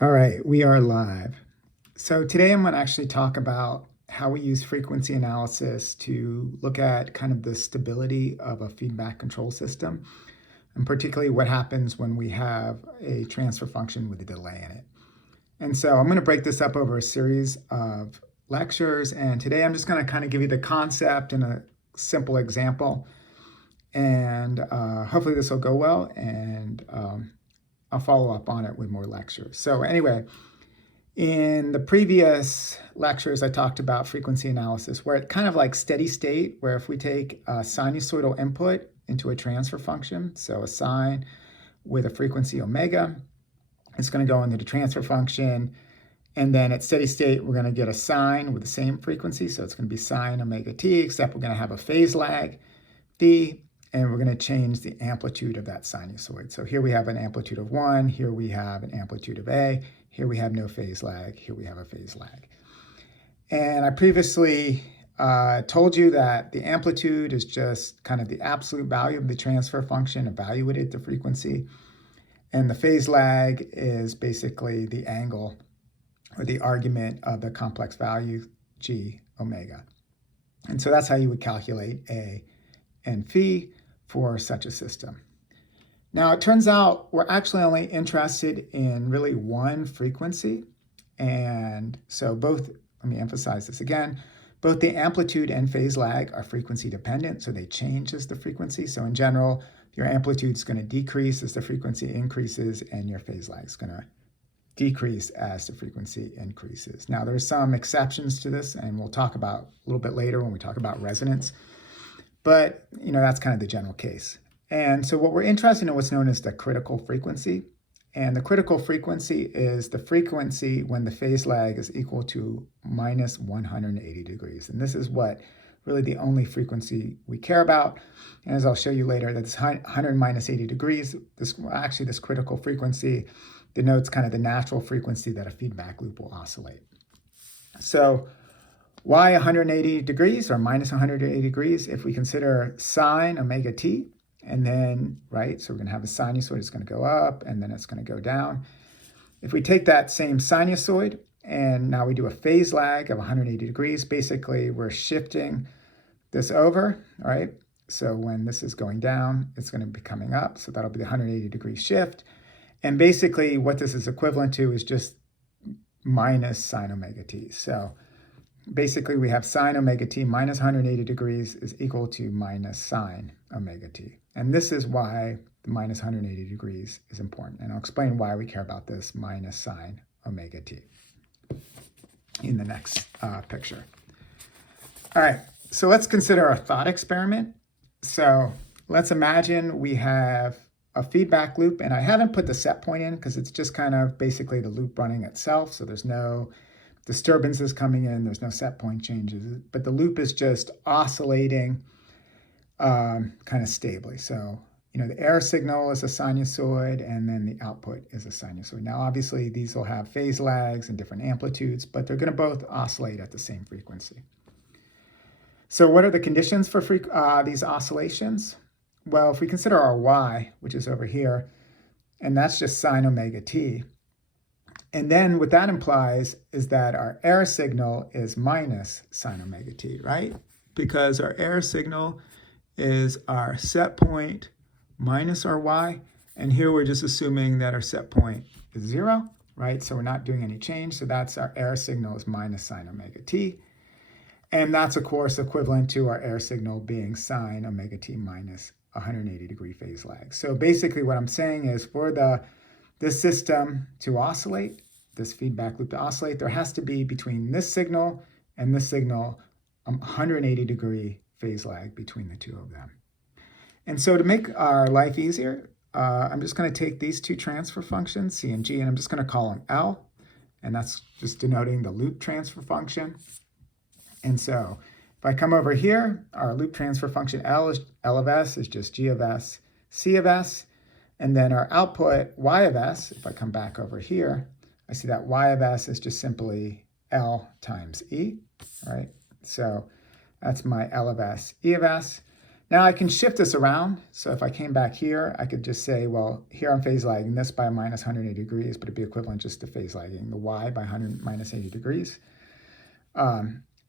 All right, we are live. So today I'm going to actually talk about how we use frequency analysis to look at kind of the stability of a feedback control system, and particularly what happens when we have a transfer function with a delay in it. And so I'm going to break this up over a series of lectures, and today I'm just going to kind of give you the concept in a simple example, and hopefully this will go well, and I'll follow up on it with more lectures. So anyway, in the previous lectures, I talked about frequency analysis, where it's kind of like steady state, where if we take a sinusoidal input into a transfer function, so a sine with a frequency omega, it's going to go into the transfer function. And then at steady state, we're going to get a sine with the same frequency. So it's going to be sine omega t, except we're going to have a phase lag phi, and we're going to change the amplitude of that sinusoid. So here we have an amplitude of 1, here we have an amplitude of A, here we have no phase lag, here we have a phase lag. And I previously told you that the amplitude is just kind of the absolute value of the transfer function evaluated to frequency. And the phase lag is basically the angle or the argument of the complex value g omega. And so that's how you would calculate A and phi for such a system. Now, it turns out we're actually only interested in really one frequency. And so both, let me emphasize this again, both the amplitude and phase lag are frequency dependent, so they change as the frequency. So in general, your amplitude is going to decrease as the frequency increases, and your phase lag is going to decrease as the frequency increases. Now, there's some exceptions to this, and we'll talk about a little bit later when we talk about resonance. But, that's kind of the general case. And so what we're interested in what's known as the critical frequency. And the critical frequency is the frequency when the phase lag is equal to minus 180 degrees. And this is what really the only frequency we care about. And as I'll show you later, that this 100 minus 80 degrees, this critical frequency denotes kind of the natural frequency that a feedback loop will oscillate. So why 180 degrees or minus 180 degrees? If we consider sine omega t, and then, right, so we're going to have a sinusoid, it's going to go up, and then it's going to go down. If we take that same sinusoid, and now we do a phase lag of 180 degrees, basically we're shifting this over, all right? So when this is going down, it's going to be coming up, so that'll be the 180 degree shift. And basically what this is equivalent to is just minus sine omega t. So basically we have sine omega t minus 180 degrees is equal to minus sine omega t. And this is why the minus 180 degrees is important. And I'll explain why we care about this minus sine omega t in the next picture. All right, so let's consider a thought experiment. So let's imagine we have a feedback loop, and I haven't put the set point in because it's just kind of basically the loop running itself. So there's no disturbances coming in, there's no set point changes, but the loop is just oscillating kind of stably. So, the error signal is a sinusoid, and then the output is a sinusoid. Now, obviously, these will have phase lags and different amplitudes, but they're going to both oscillate at the same frequency. So what are the conditions for these oscillations? Well, if we consider our y, which is over here, and that's just sine omega t, and then what that implies is that our error signal is minus sine omega t, right? Because our error signal is our set point minus our y, and here we're just assuming that our set point is 0, right? So we're not doing any change, so that's our error signal is minus sine omega t. And that's, of course, equivalent to our error signal being sine omega t minus 180 degree phase lag. So basically what I'm saying is for this system to oscillate, this feedback loop to oscillate, there has to be between this signal and this signal 180 degree phase lag between the two of them. And so to make our life easier, I'm just going to take these two transfer functions, C and G, and I'm just going to call them L, and that's just denoting the loop transfer function. And so if I come over here, our loop transfer function L of S is just G of S, C of S, and then our output Y of S, if I come back over here, I see that Y of S is just simply L times E, right? So that's my L of S, E of S. Now I can shift this around. So if I came back here, I could just say, well, here I'm phase lagging this by minus 180 degrees, but it'd be equivalent just to phase lagging the y by minus 80 degrees.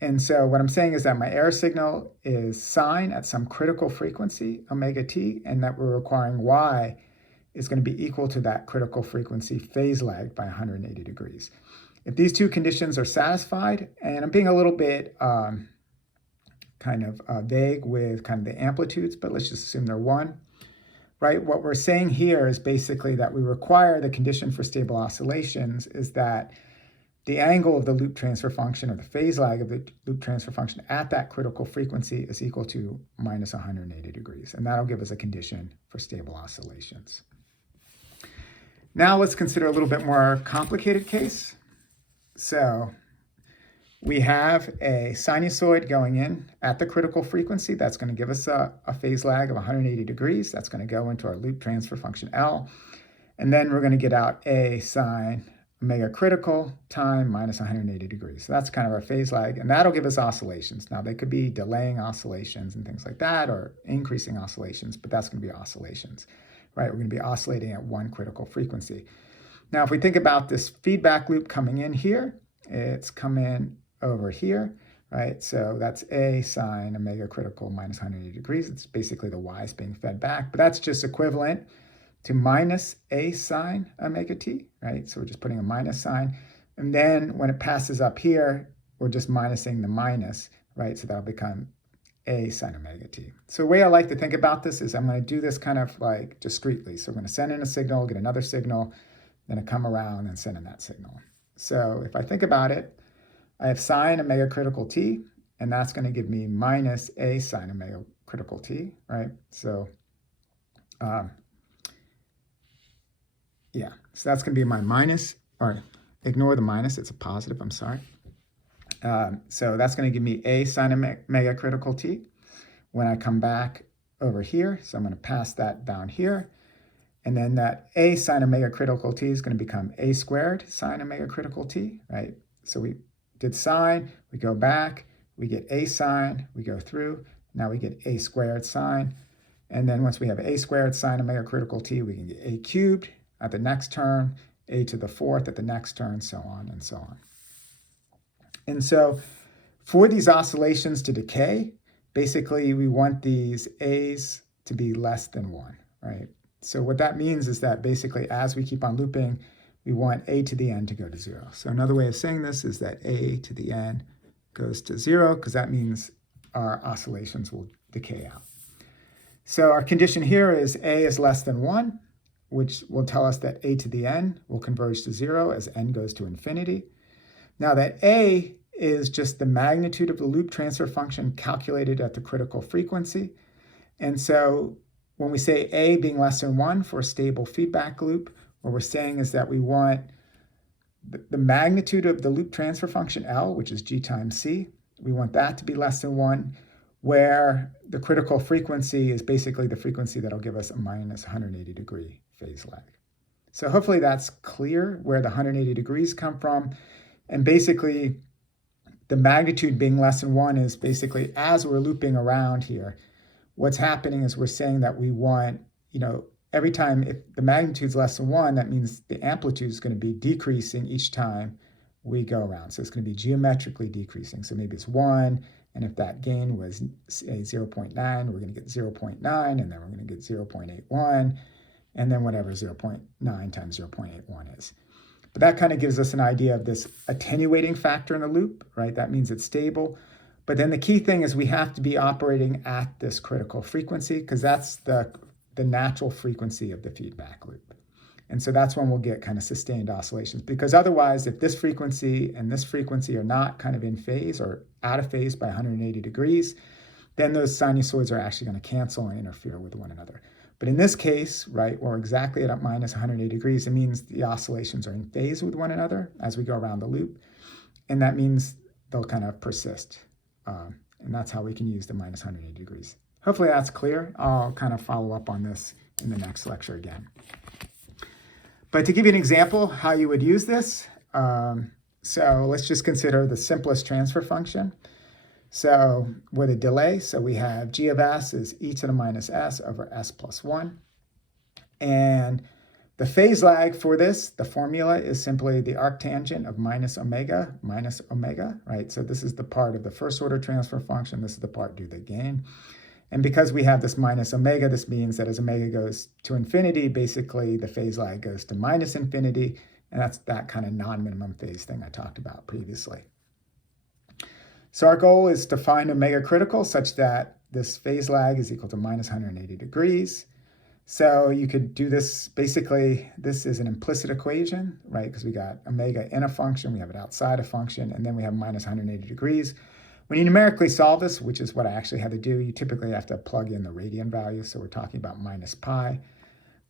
And so what I'm saying is that my error signal is sine at some critical frequency, omega t, and that we're requiring y is going to be equal to that critical frequency phase lagged by 180 degrees. If these two conditions are satisfied, and I'm being a little bit vague with kind of the amplitudes, but let's just assume they're 1, right? What we're saying here is basically that we require the condition for stable oscillations is that the angle of the loop transfer function or the phase lag of the loop transfer function at that critical frequency is equal to minus 180 degrees. And that'll give us a condition for stable oscillations. Now let's consider a little bit more complicated case. So we have a sinusoid going in at the critical frequency. That's going to give us a phase lag of 180 degrees. That's going to go into our loop transfer function L. And then we're going to get out a sine omega critical time minus 180 degrees. So that's kind of our phase lag, and that'll give us oscillations. Now, they could be delaying oscillations and things like that, or increasing oscillations, but that's going to be oscillations, right? We're going to be oscillating at one critical frequency. Now, if we think about this feedback loop coming in here, it's come in over here, right? So that's a sine omega critical minus 180 degrees. It's basically the y is being fed back, but that's just equivalent to minus a sine omega t, right? So we're just putting a minus sign. And then when it passes up here, we're just minusing the minus, right? So that'll become a sine omega t. So the way I like to think about this is I'm going to do this kind of like discretely. So we're going to send in a signal, get another signal, then I come around and send in that signal. So if I think about it, I have sine omega critical t, and that's going to give me minus a sine omega critical t, right? So yeah, so that's going to be my minus, or ignore the minus, it's a positive, I'm sorry. So that's going to give me a sine omega critical t when I come back over here. So I'm going to pass that down here. And then that a sine omega critical t is going to become a squared sine omega critical t, right? So we did sine, we go back, we get a sine, we go through, now we get a squared sine. And then once we have a squared sine omega critical t, we can get a cubed at the next turn, a to the fourth at the next turn, so on and so on. And so for these oscillations to decay, basically we want these a's to be less than 1, right? So what that means is that basically as we keep on looping, we want a to the n to go to 0. So another way of saying this is that a to the n goes to 0, because that means our oscillations will decay out. So our condition here is a is less than 1, which will tell us that a to the n will converge to 0 as n goes to infinity. Now that a is just the magnitude of the loop transfer function calculated at the critical frequency. And so when we say a being less than 1 for a stable feedback loop, what we're saying is that we want the magnitude of the loop transfer function L, which is g times c, we want that to be less than 1, where the critical frequency is basically the frequency that'll give us a minus 180 degree phase lag. So hopefully that's clear where the 180 degrees come from. And basically the magnitude being less than 1 is basically as we're looping around here, what's happening is we're saying that we want, every time if the magnitude is less than 1, that means the amplitude is going to be decreasing each time we go around. So it's going to be geometrically decreasing. So maybe it's 1, and if that gain was say 0.9, we're going to get 0.9, and then we're going to get 0.81, and then whatever 0.9 times 0.81 is. But that kind of gives us an idea of this attenuating factor in the loop, right? That means it's stable. But then the key thing is we have to be operating at this critical frequency, because that's the natural frequency of the feedback loop. And so that's when we'll get kind of sustained oscillations, because otherwise, if this frequency and this frequency are not kind of in phase or out of phase by 180 degrees, then those sinusoids are actually going to cancel and interfere with one another. But in this case, right, we're exactly at minus 180 degrees. It means the oscillations are in phase with one another as we go around the loop. And that means they'll kind of persist. And that's how we can use the minus 180 degrees. Hopefully that's clear. I'll kind of follow up on this in the next lecture again. But to give you an example how you would use this, so let's just consider the simplest transfer function. So with a delay, so we have g of s is e to the minus s over s plus 1. And the phase lag for this, the formula is simply the arctangent of minus omega, right? So this is the part of the first order transfer function. This is the part due to the gain. And because we have this minus omega, this means that as omega goes to infinity, basically the phase lag goes to minus infinity. And that's that kind of non-minimum phase thing I talked about previously. So our goal is to find omega critical such that this phase lag is equal to minus 180 degrees. So you could do this, basically, this is an implicit equation, right? Because we got omega in a function, we have it outside a function, and then we have minus 180 degrees. When you numerically solve this, which is what I actually had to do, you typically have to plug in the radian value. So we're talking about minus pi.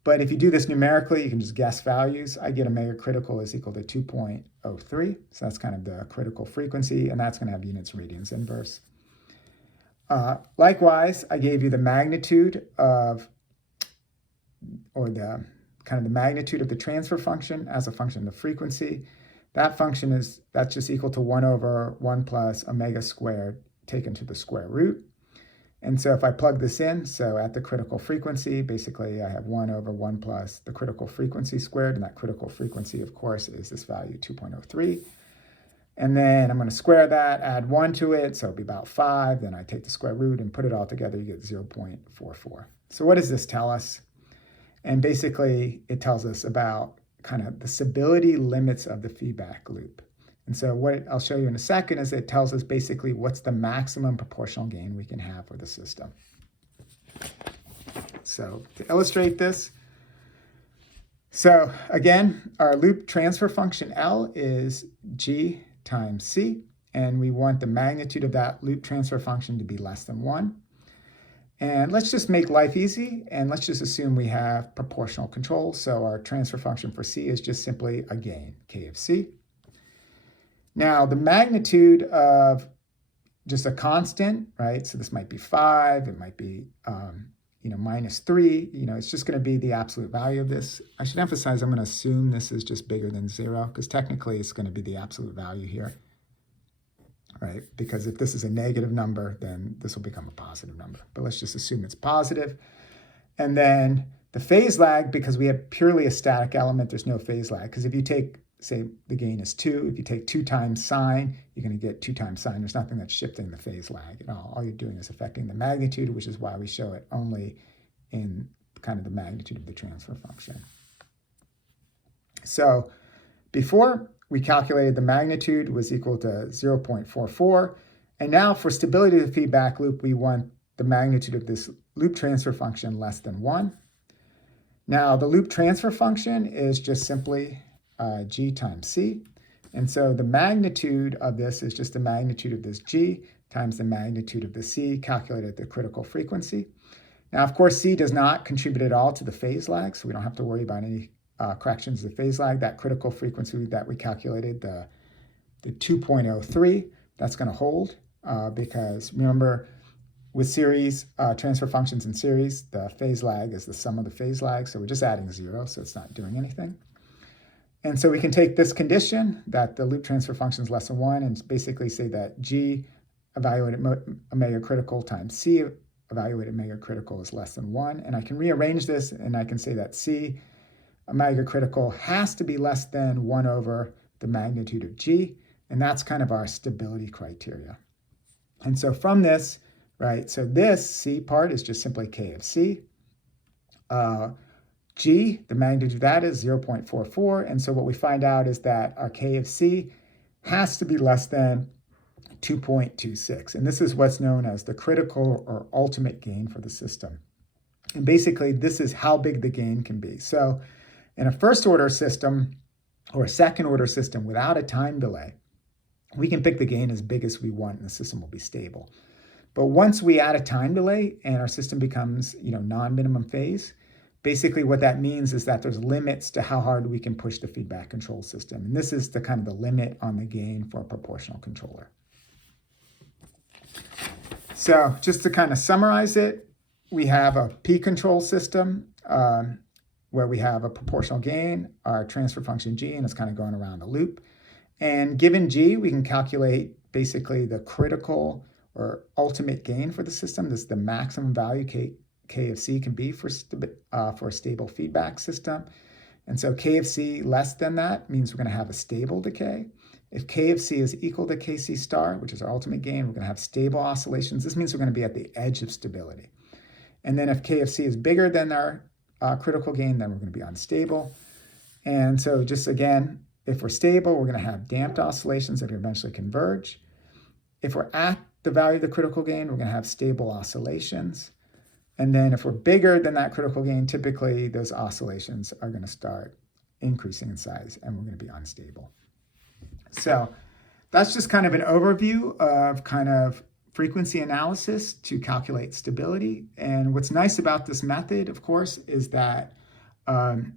But if you do this numerically, you can just guess values. I get omega critical is equal to 2.03. So that's kind of the critical frequency, and that's going to have units radians inverse. Likewise, I gave you the magnitude of, or the kind of the magnitude of the transfer function as a function of the frequency. That function is, that's just equal to 1 over 1 plus omega squared taken to the square root. And so if I plug this in, so at the critical frequency, basically I have 1 over 1 plus the critical frequency squared, and that critical frequency, of course, is this value 2.03. And then I'm going to square that, add 1 to it, so it'll be about 5. Then I take the square root and put it all together, you get 0.44. So what does this tell us? And basically, it tells us about kind of the stability limits of the feedback loop. And so what I'll show you in a second is it tells us basically what's the maximum proportional gain we can have for the system. So to illustrate this, so again, our loop transfer function L is G times C, and we want the magnitude of that loop transfer function to be less than 1. And let's just make life easy, and let's just assume we have proportional control. So our transfer function for C is just simply a gain, K of C. Now, the magnitude of just a constant, right? So this might be 5, it might be, minus 3. It's just going to be the absolute value of this. I should emphasize I'm going to assume this is just bigger than 0, because technically it's going to be the absolute value here. Right? Because if this is a negative number, then this will become a positive number. But let's just assume it's positive. And then the phase lag, because we have purely a static element, there's no phase lag. Because if you take, say, the gain is 2, if you take 2 times sine, you're going to get 2 times sine. There's nothing that's shifting the phase lag at all. All you're doing is affecting the magnitude, which is why we show it only in kind of the magnitude of the transfer function. So before, we calculated the magnitude was equal to 0.44. And now for stability of the feedback loop, we want the magnitude of this loop transfer function less than 1. Now the loop transfer function is just simply G times C. And so the magnitude of this is just the magnitude of this G times the magnitude of the C calculated at the critical frequency. Now, of course, C does not contribute at all to the phase lag, so we don't have to worry about any corrections of the phase lag. That critical frequency that we calculated, the 2.03, that's going to hold because remember, with series transfer functions in series, the phase lag is the sum of the phase lag, so we're just adding 0, so it's not doing anything. And so we can take this condition that the loop transfer function is less than 1 and basically say that G evaluated omega critical times C evaluated omega critical is less than 1. And I can rearrange this and I can say that C omega critical has to be less than 1 over the magnitude of G. And that's kind of our stability criteria. And so from this, right, so this C part is just simply K of C. G, the magnitude of that is 0.44. And so what we find out is that our K of C has to be less than 2.26. And this is what's known as the critical or ultimate gain for the system. And basically, this is how big the gain can be. So in a first order system or a second order system without a time delay, we can pick the gain as big as we want and the system will be stable. But once we add a time delay and our system becomes, non-minimum phase, basically what that means is that there's limits to how hard we can push the feedback control system. And this is the kind of the limit on the gain for a proportional controller. So just to kind of summarize it, we have a P control system where we have a proportional gain, our transfer function G, and it's kind of going around the loop. And given G, we can calculate basically the critical or ultimate gain for the system. This is the maximum value K of C can be for a stable feedback system. And so K of C less than that means we're going to have a stable decay. If K of C is equal to Kc star, which is our ultimate gain, we're going to have stable oscillations. This means we're going to be at the edge of stability. And then if K of C is bigger than our critical gain, then we're going to be unstable. And so just again, if we're stable, we're going to have damped oscillations that eventually converge. If we're at the value of the critical gain, we're going to have stable oscillations. And then if we're bigger than that critical gain, typically those oscillations are going to start increasing in size and we're going to be unstable. So that's just kind of an overview of kind of frequency analysis to calculate stability. And what's nice about this method, of course, is that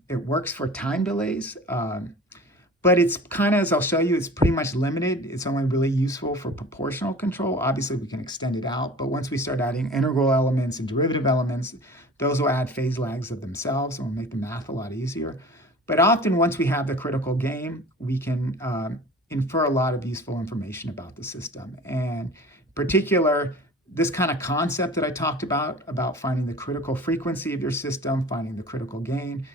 it works for time delays. But it's kind of, as I'll show you, it's pretty much limited. It's only really useful for proportional control. Obviously, we can extend it out. But once we start adding integral elements and derivative elements, those will add phase lags of themselves and will make the math a lot easier. But often, once we have the critical gain, we can infer a lot of useful information about the system. And in particular, this kind of concept that I talked about finding the critical frequency of your system, finding the critical gain,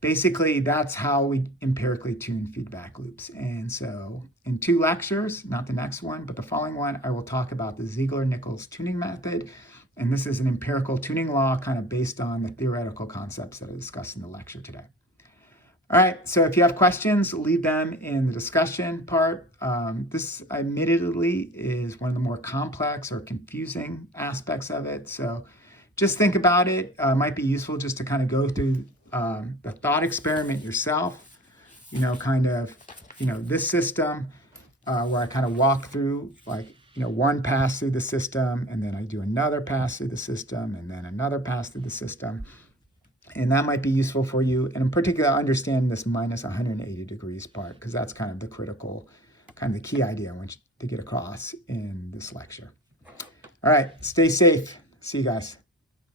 basically that's how we empirically tune feedback loops. And so in 2 lectures, not the next one, but the following one, I will talk about the Ziegler-Nichols tuning method. And this is an empirical tuning law kind of based on the theoretical concepts that I discussed in the lecture today. All right, so if you have questions, leave them in the discussion part. This admittedly is one of the more complex or confusing aspects of it. So just think about it. Might be useful just to kind of go through the thought experiment yourself, this system where I kind of walk through one pass through the system, and then I do another pass through the system, and then another pass through the system. And that might be useful for you. And in particular, understand this minus 180 degrees part, because that's kind of the critical, kind of the key idea I want you to get across in this lecture. All right, stay safe. See you guys.